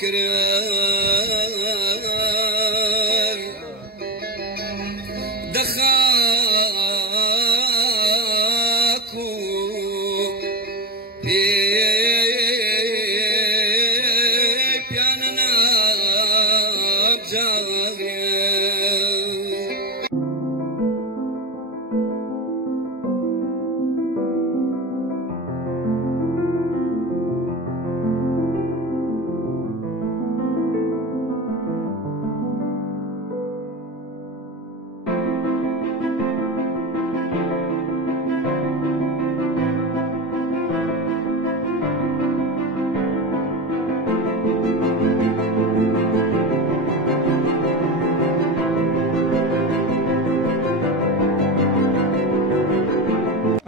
كرار دخاكو بياننا بجاغي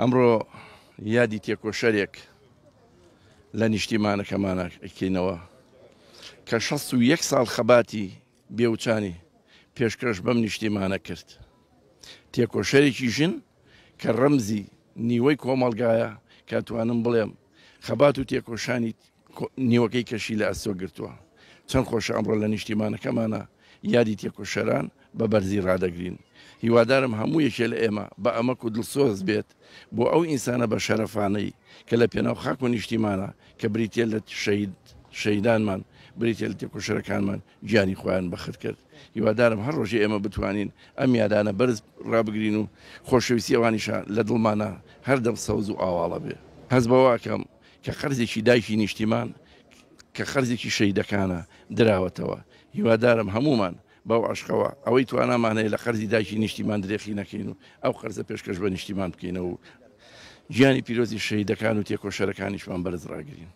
ئەمڕۆ یادی تێکۆشەرێک لە نیشتیمانەکەمانە ئەکەینەوە کە 61 ساڵ خەباتی بێوچانی پێشکەش بەم نیشتیمانە کرد. تێکۆشەرێکی ژن کە ڕەمزی نیوەی کۆمەڵگایە کاتوانم بڵێم خەبات و تێکۆشانی نیوەکەی کەشی لە ئەستۆ گرتووە. چەند خۆشە ئەمڕۆ لە نیشتیمانەکەمانە یادی تێکۆشەران بە بەرزی ڕادەگرین. هیوادارم هەموو یەکێ لە ئێمە بە ئەمەک و دڵسۆز بێت بۆ ئەو ئینسانە بە شەرەفانەی کە لە پێناو خاک و نیشتیمانە کە بریتێ لە شەیدانمان بریتێ لە تێکۆشەرەکانمان گیانی خۆیان بەخت کرد. هیوادارم هەر ڕۆژێ ئێمە بتوانین ئەم یادانە بەرز ڕابگرین و خۆشەویستی ئەوانیشە لە دڵمانە هەردەم سەوز و ئاواڵە بێ. هەست بەواکەم کە خەرزێکی دایکی نیشتیمان کە خەرزێکی شەیدەکانە دراوەتەوە. هیوادارم هەمومان باو عشقەوە ئەوەی توانامانەیە لە خەرزی دایکی نیشتیمان درێخی نەکەین و ئەو خەرزە پێشکەش بە نیشتیمان بکەینەوە و گیانی پیرۆزی شەیدەکان و تێکۆشەرەکانیشمان بەرز ڕاگرین.